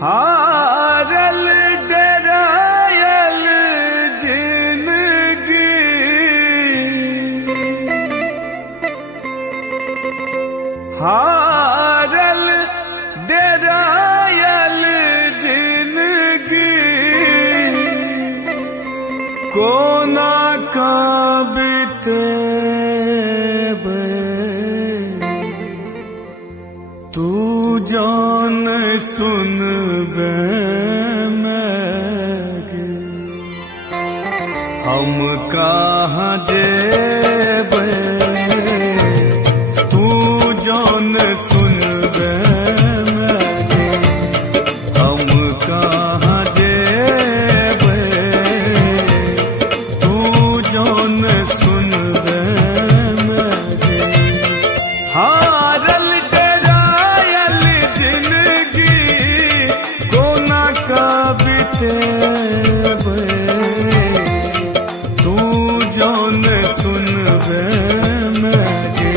हारल डरायल जिंदगी हारल डरायल जिंदगी कोना का बीते तू जान सुन बे हम कहाँ जेबे तू जान सुन बे हम कहाँ जेबे तू जान सुन बे हारल तू जौन सुनबे मेरे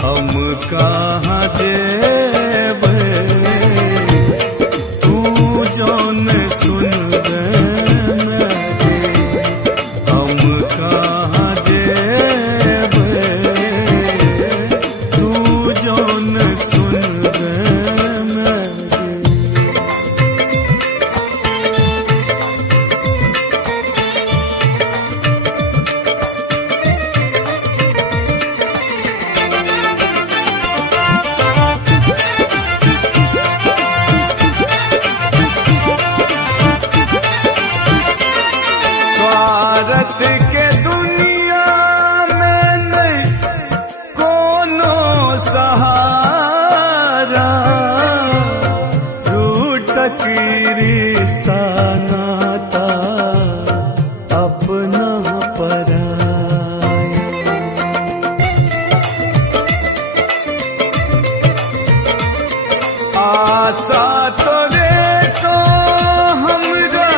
हम कहाँ जेबे तू जौन सुनबे मेरे हम कहाँ जेबे तू जौन सुनबे भारत के दुनिया में नहीं कोनो सहारा टूटक रिश्ता नाता अपना पराया आशा तो सो हमरा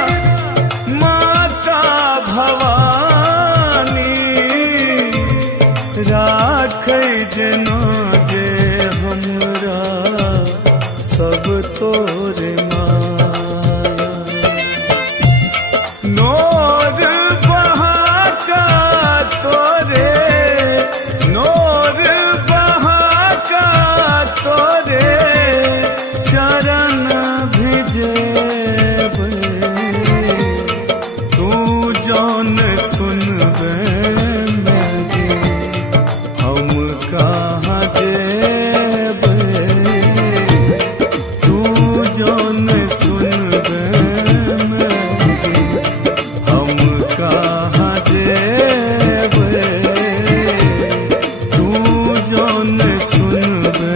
राख जना जे हमरा सब तोरे माया नोर बहाका तोरे नोर बहाका तोरे चरण भिजे तू जौन सुनबे कहाँ जेबे तू जौन सुनबे हम कहाँ जेबे तू जौन सुनबे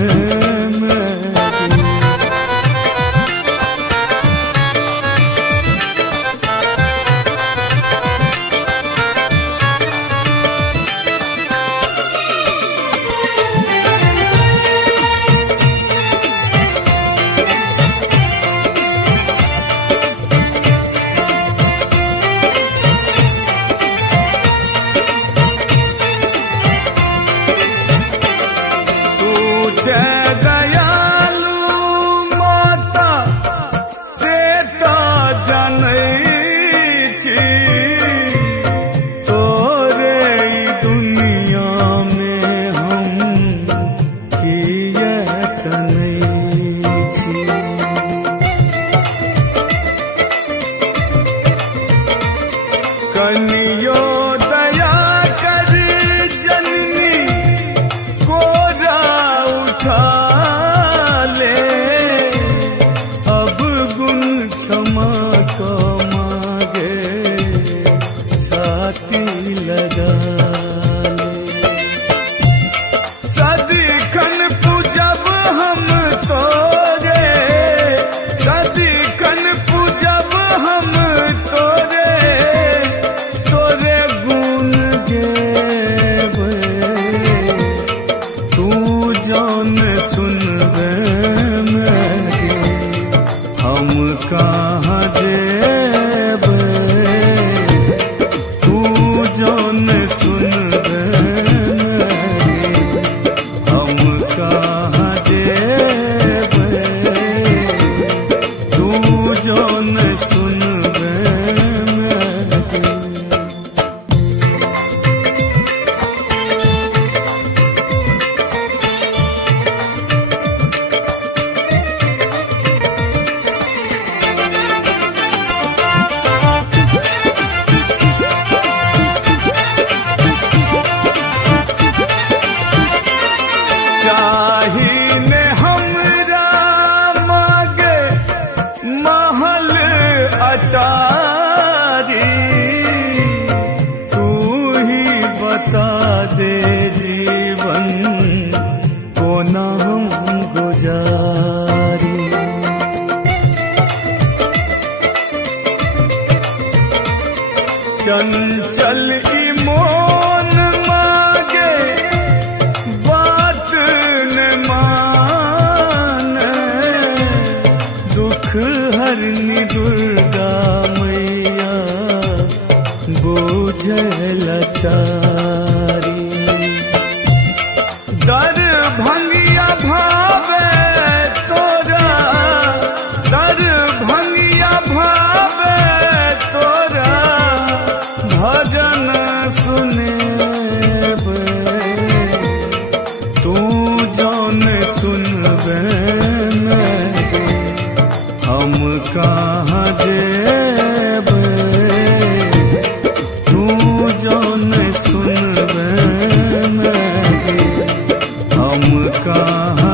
दयालु माता से तो जनई छी तोरे दुनिया में हम किए तनई छी कनियो दया कर जननी कोरा उठा बेचारी। दर भंगिया भावे तोरा, दर भंगिया भावे तोरा, भजन सुनेबे तू जौन सुनबे नहीं हम कहाँ जेबे, तू जौन सुनबे नहीं हम कहाँ